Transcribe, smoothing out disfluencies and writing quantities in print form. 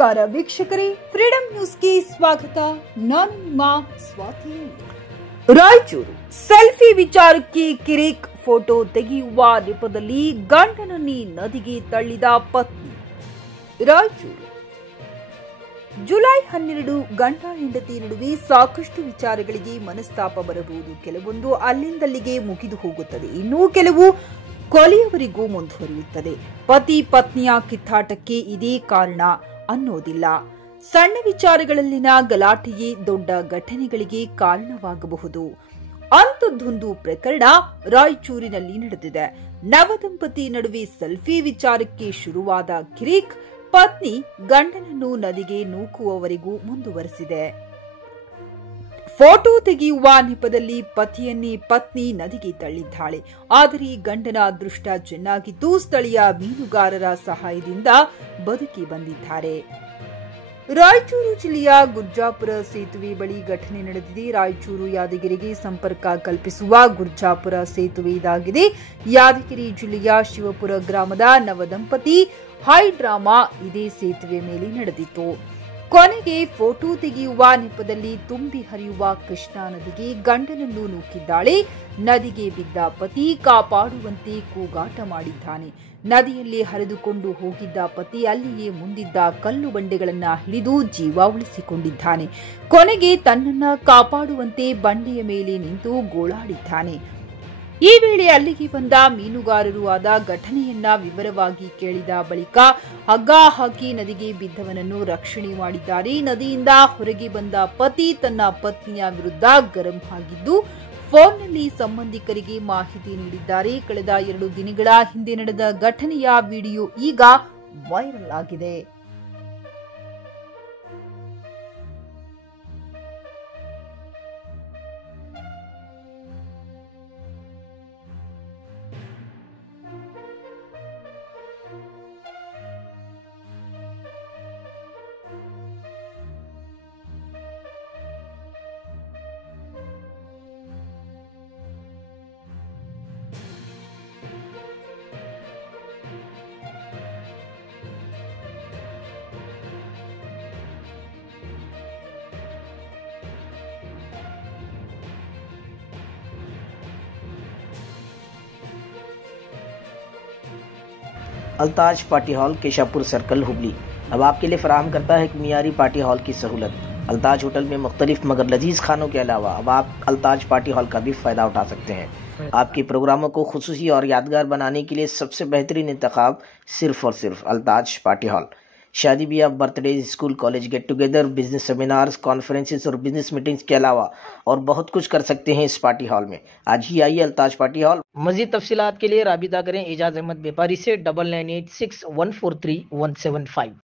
ನಮಸ್ಕಾರ ವೀಕ್ಷಕರೇ, ಫ್ರೀಡಂ ನ್ಯೂಸ್ಗೆ ಸ್ವಾಗತ. ನಾನು ನಿಮ್ಮ ಸ್ವಾತಿ. ರಾಯಚೂರು ಸೆಲ್ಫಿ ವಿಚಾರಕ್ಕೆ ಕಿರಿಕ್. ಫೋಟೋ ತೆಗೆಯುವ ನೆಪದಲ್ಲಿ ಗಂಡನನ್ನೇ ನದಿಗೆ ತಳ್ಳಿದ ಪತ್ನಿ. ರಾಯಚೂರು ಜುಲೈ 12 ಗಂಡ ಹೆಂಡತಿ ನಡುವೆ ಸಾಕಷ್ಟು ವಿಚಾರಗಳಿಗೆ ಮನಸ್ತಾಪ ಬರಬಹುದು. ಕೆಲವೊಂದು ಅಲ್ಲಿಂದಲ್ಲಿಗೆ ಮುಗಿದು ಹೋಗುತ್ತದೆ, ಇನ್ನೂ ಕೆಲವು ಕೊಲೆಯವರೆಗೂ ಮುಂದುವರಿಯುತ್ತದೆ. ಪತಿ ಪತ್ನಿಯ ಕಿತ್ತಾಟಕ್ಕೆ ಇದೇ ಕಾರಣ ಅನ್ನೋದಿಲ್ಲ. ಸಣ್ಣ ವಿಚಾರಗಳಲ್ಲಿನ ಗಲಾಟೆಯೇ ದೊಡ್ಡ ಘಟನೆಗಳಿಗೆ ಕಾರಣವಾಗಬಹುದು. ಅಂಥದ್ದೊಂದು ಪ್ರಕರಣ ರಾಯಚೂರಿನಲ್ಲಿ ನಡೆದಿದೆ. ನವದಂಪತಿ ನಡುವೆ ಸೆಲ್ಫಿ ವಿಚಾರಕ್ಕೆ ಶುರುವಾದ ಕಿರಿಕ್ ಪತ್ನಿ ಗಂಡನನ್ನು ನದಿಗೆ ನೂಕುವವರೆಗೂ ಮುಂದುವರೆಸಿದೆ. ಫೋಟೋ ತೆಗೆಯುವ ನೆಪದಲ್ಲಿ ಪತಿಯನ್ನೇ ಪತ್ನಿ ನದಿಗೆ ತಳ್ಳಿದ್ದಾಳೆ. ಆದರೆ ಗಂಡನ ಅದೃಷ್ಟ ಚೆನ್ನಾಗಿದ್ದು ಸ್ಥಳೀಯ ಮೀನುಗಾರರ ಸಹಾಯದಿಂದ ಬದುಕಿ ಬಂದಿದ್ದಾರೆ. ರಾಯಚೂರು ಜಿಲ್ಲೆಯ ಗುರ್ಜಾಪುರ ಸೇತುವೆ ಬಳಿ ಘಟನೆ ನಡೆದಿದೆ. ರಾಯಚೂರು ಯಾದಗಿರಿಗೆ ಸಂಪರ್ಕ ಕಲ್ಪಿಸುವ ಗುರ್ಜಾಪುರ ಸೇತುವೆ ಇದಾಗಿದೆ. ಯಾದಗಿರಿ ಜಿಲ್ಲೆಯ ಶಿವಪುರ ಗ್ರಾಮದ ನವದಂಪತಿ ಹೈ ಡ್ರಾಮಾ ಇದೇ ಸೇತುವೆ ಮೇಲೆ ನಡೆದಿತ್ತು. ಕೊನೆಗೆ ಫೋಟೋ ತೆಗೆಯುವ ನೆಪದಲ್ಲಿ ತುಂಬಿ ಹರಿಯುವ ಕೃಷ್ಣಾ ನದಿಗೆ ಗಂಡನನ್ನು ನೂಕಿದ್ದಾಳೆ. ನದಿಗೆ ಬಿದ್ದ ಪತಿ ಕಾಪಾಡುವಂತೆ ಕೂಗಾಟ ಮಾಡಿದ್ದಾನೆ. ನದಿಯಲ್ಲಿ ಹರಿದುಕೊಂಡು ಹೋಗಿದ್ದ ಪತಿ ಅಲ್ಲಿಯೇ ಮುಂದಿದ್ದ ಕಲ್ಲು ಬಂಡೆಗಳನ್ನ ಹಿಡಿದು ಜೀವ ಉಳಿಸಿಕೊಂಡಿದ್ದಾನೆ. ಕೊನೆಗೆ ತನ್ನನ್ನ ಕಾಪಾಡುವಂತೆ ಬಂಡೆಯ ಮೇಲೆ ನಿಂತು ಗೋಳಾಡಿದ್ದಾನೆ. ಈ ವೇಳೆ ಅಲ್ಲಿಗೆ ಬಂದ ಮೀನುಗಾರರು ಆದ ಘಟನೆಯನ್ನ ವಿವರವಾಗಿ ಕೇಳಿದ ಬಳಿಕ ಹಗ್ಗ ಹಾಕಿ ನದಿಗೆ ಬಿದ್ದವನನ್ನು ರಕ್ಷಣೆ ಮಾಡಿದ್ದಾರೆ. ನದಿಯಿಂದ ಹೊರಗೆ ಬಂದ ಪತಿ ತನ್ನ ಪತ್ನಿಯ ವಿರುದ್ಧ ಗರಂ ಆಗಿದ್ದು ಫೋನ್ನಲ್ಲಿ ಸಂಬಂಧಿಕರಿಗೆ ಮಾಹಿತಿ ನೀಡಿದ್ದಾರೆ. ಕಳೆದ 2 ದಿನಗಳ ಹಿಂದೆ ನಡೆದ ಘಟನೆಯ ವಿಡಿಯೋ ಈಗ ವೈರಲ್ ಆಗಿದೆ. Altaj party hall, Keshapur circle, Hubli अब आपके लिए फराहम करता है कि मियारी पार्टी हॉल की सहूलत। अल्ताज होटल में मुख्तलिफ मगर लजीज खानों के अलावा अब आप अल्ताज पार्टी हॉल का भी फ़ायदा उठा सकते हैं। आपके प्रोग्रामों को खुसूसी और यादगार बनाने के लिए सबसे बेहतरीन इंतखाब सिर्फ और सिर्फ अल्ताज पार्टी हॉल। शादी ब्याह, birthday, school college get together, business seminars, conferences और बिजनेस मीटिंग्स के अलावा और बहुत कुछ कर सकते हैं इस पार्टी हॉल में। आज ही आइए अल्ताज पार्टी हॉल। मजीद तफसीलात के लिए राबिता करें एजाज अहमद व्यापारी से 9986143175।